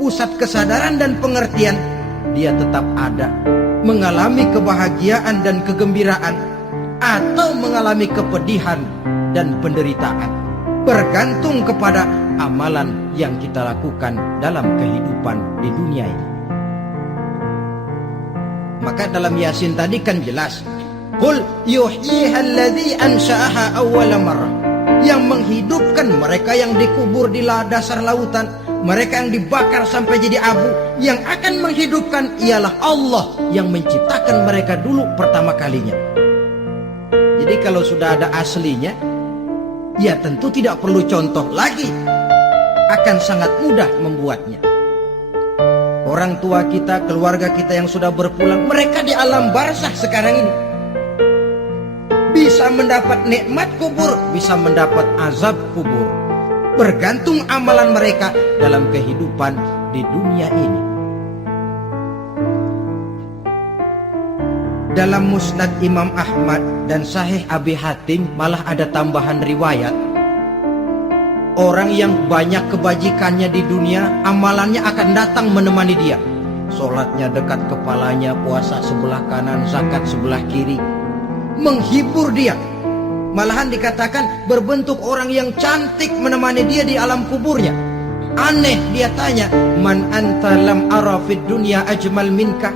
pusat kesadaran dan pengertian, dia tetap ada, mengalami kebahagiaan dan kegembiraan, atau mengalami kepedihan dan penderitaan, bergantung kepada amalan yang kita lakukan dalam kehidupan di dunia ini. Maka dalam Yasin tadi kan jelas, Qul yuhyiha alladzi ansha'aha awwala marrah. Yang menghidupkan mereka yang dikubur di dasar lautan, mereka yang dibakar sampai jadi abu, yang akan menghidupkan ialah Allah yang menciptakan mereka dulu pertama kalinya. Jadi kalau sudah ada aslinya, ya tentu tidak perlu contoh lagi, akan sangat mudah membuatnya. Orang tua kita, keluarga kita yang sudah berpulang, mereka di alam barzakh sekarang ini bisa mendapat nikmat kubur, bisa mendapat azab kubur, bergantung amalan mereka dalam kehidupan di dunia ini. Dalam Musnad Imam Ahmad dan Sahih Abi Hatim malah ada tambahan riwayat, orang yang banyak kebajikannya di dunia, amalannya akan datang menemani dia. Sholatnya dekat kepalanya, puasa sebelah kanan, zakat sebelah kiri, menghibur dia. Malahan dikatakan berbentuk orang yang cantik menemani dia di alam kuburnya. Aneh, dia tanya, Man anta lam ara fid dunya ajmal minka.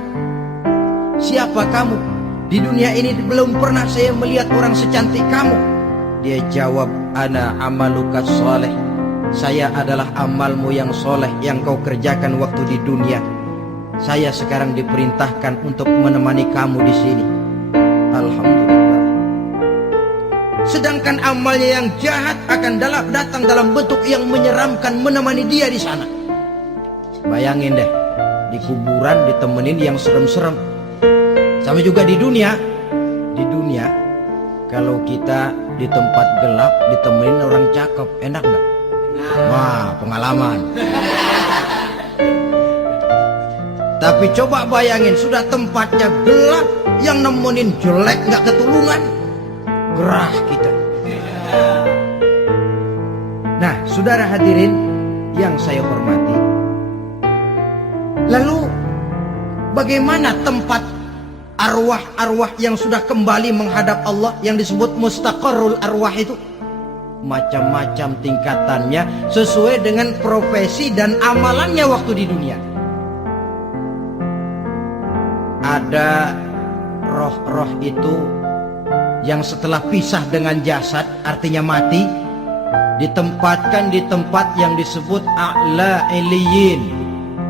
Siapa kamu? Di dunia ini belum pernah saya melihat orang secantik kamu. Dia jawab, ana amaluka soleh. Saya adalah amalmu yang soleh yang kau kerjakan waktu di dunia. Saya sekarang diperintahkan untuk menemani kamu di sini. Alhamdulillah. Sedangkan amalnya yang jahat akan datang dalam bentuk yang menyeramkan menemani dia di sana. Bayangin deh, di kuburan ditemenin yang serem-serem. Sama juga di dunia. Di dunia, kalau kita di tempat gelap ditemenin orang cakep, enak nggak? Wah, pengalaman. Tapi coba bayangin, sudah tempatnya gelap, yang nemenin jelek nggak ketulungan, gerah kita. Nah, saudara hadirin yang saya hormati, lalu bagaimana tempat arwah-arwah yang sudah kembali menghadap Allah yang disebut mustaqarrul arwah itu? Macam-macam tingkatannya sesuai dengan profesi dan amalannya waktu di dunia. Ada roh-roh itu yang setelah pisah dengan jasad, artinya mati, ditempatkan di tempat yang disebut a'la iliyin,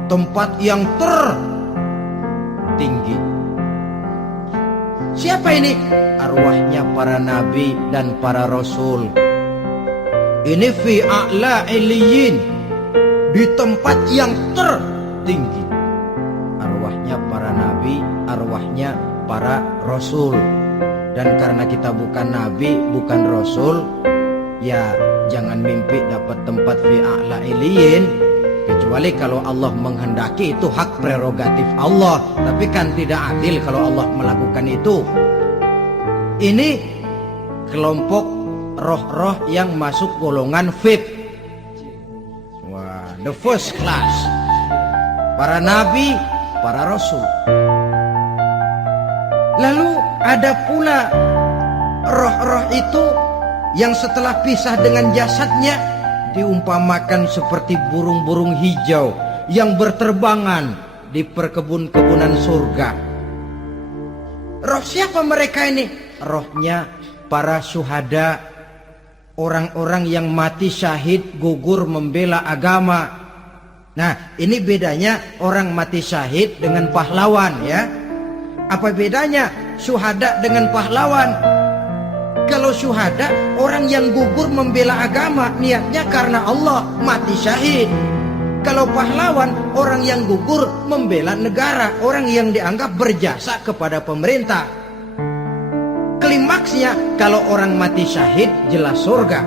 tempat yang tertinggi. Siapa ini? Arwahnya para nabi dan para rasul. Ini fi a'la iliyin, di tempat yang tertinggi. Arwahnya para nabi, arwahnya para rasul. Dan karena kita bukan nabi, bukan rasul, ya jangan mimpi dapat tempat fi a'la iliyin, kecuali kalau Allah menghendaki. Itu hak prerogatif Allah, tapi kan tidak adil kalau Allah melakukan itu. Ini kelompok roh-roh yang masuk golongan VIP. Wah, the first class. Para nabi, para rasul. Lalu ada pula roh-roh itu yang setelah pisah dengan jasadnya diumpamakan seperti burung-burung hijau yang berterbangan di perkebun-kebunan surga. Roh siapa mereka ini? Rohnya para syuhada, orang-orang yang mati syahid gugur membela agama. Nah, ini bedanya orang mati syahid dengan pahlawan, ya. Apa bedanya syuhada dengan pahlawan? Kalau syuhada, orang yang gugur membela agama, niatnya karena Allah, mati syahid. Kalau pahlawan, orang yang gugur membela negara, orang yang dianggap berjasa kepada pemerintah. Klimaksnya, kalau orang mati syahid jelas surga,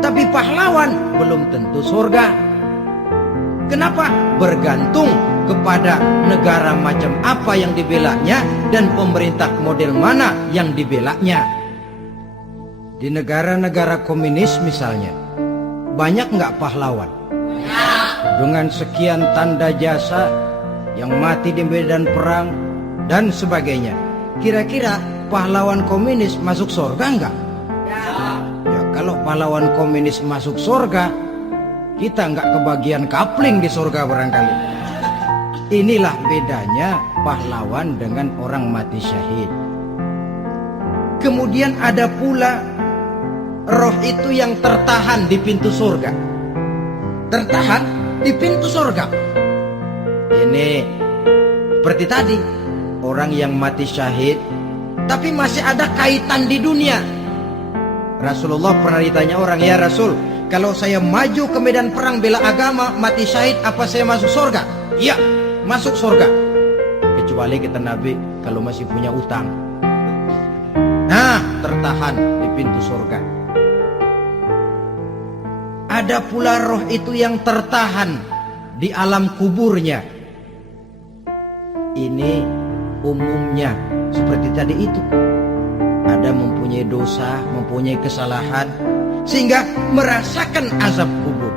tapi pahlawan belum tentu surga. Kenapa? Bergantung kepada negara macam apa yang dibelanya dan pemerintah model mana yang dibelanya. Di negara-negara komunis misalnya, banyak nggak pahlawan? Dengan sekian tanda jasa yang mati di medan perang dan sebagainya. Kira-kira pahlawan komunis masuk surga enggak? Ya, kalau pahlawan komunis masuk surga, kita enggak kebagian kapling di surga barangkali. Inilah bedanya pahlawan dengan orang mati syahid. Kemudian ada pula roh itu yang tertahan di pintu surga. Tertahan di pintu surga. Ini seperti tadi, orang yang mati syahid tapi masih ada kaitan di dunia. Rasulullah pernah ditanya orang, ya Rasul, kalau saya maju ke medan perang bela agama, mati syahid, apa saya masuk surga? Iya, masuk surga. Kecuali kata Nabi, kalau masih punya utang. Nah, tertahan di pintu surga. Ada pula roh itu yang tertahan di alam kuburnya. Ini umumnya seperti tadi itu. Ada mempunyai dosa, mempunyai kesalahan, sehingga merasakan azab kubur.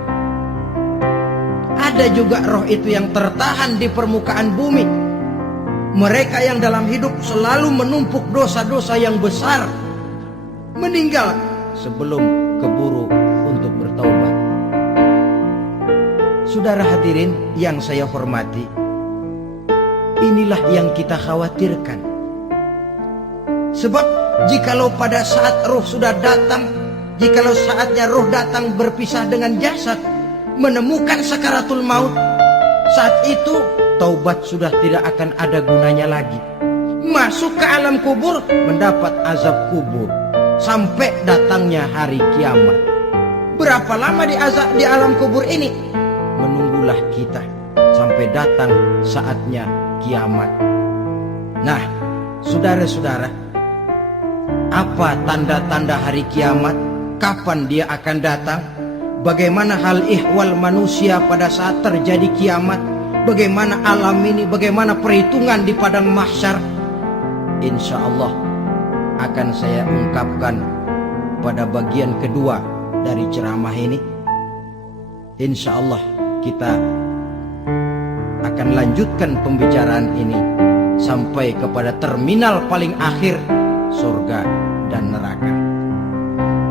Ada juga roh itu yang tertahan di permukaan bumi. Mereka yang dalam hidup selalu menumpuk dosa-dosa yang besar, meninggal sebelum keburu untuk bertaubat. Saudara hadirin yang saya hormati, inilah yang kita khawatirkan. Sebab jikalau pada saat roh sudah datang, jikalau saatnya roh datang berpisah dengan jasad, menemukan sakaratul maut, saat itu taubat sudah tidak akan ada gunanya lagi. Masuk ke alam kubur, mendapat azab kubur sampai datangnya hari kiamat. Berapa lama di alam kubur ini? Menunggulah kita sampai datang saatnya kiamat. Nah, saudara-saudara, apa tanda-tanda hari kiamat? Kapan dia akan datang? Bagaimana hal ihwal manusia pada saat terjadi kiamat? Bagaimana alam ini? Bagaimana perhitungan di padang mahsyar? Insya Allah akan saya ungkapkan pada bagian kedua dari ceramah ini. Insya Allah kita akan lanjutkan pembicaraan ini sampai kepada terminal paling akhir, surga dan neraka.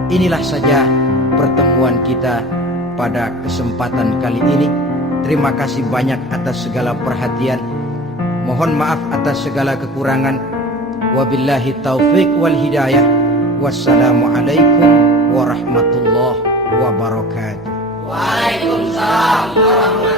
Inilah saja pertemuan kita pada kesempatan kali ini. Terima kasih banyak atas segala perhatian. Mohon maaf atas segala kekurangan. Wabillahi taufik wal hidayah. Wassalamualaikum warahmatullahi wabarakatuh. Waalaikumsalam warahmatullahi wabarakatuh.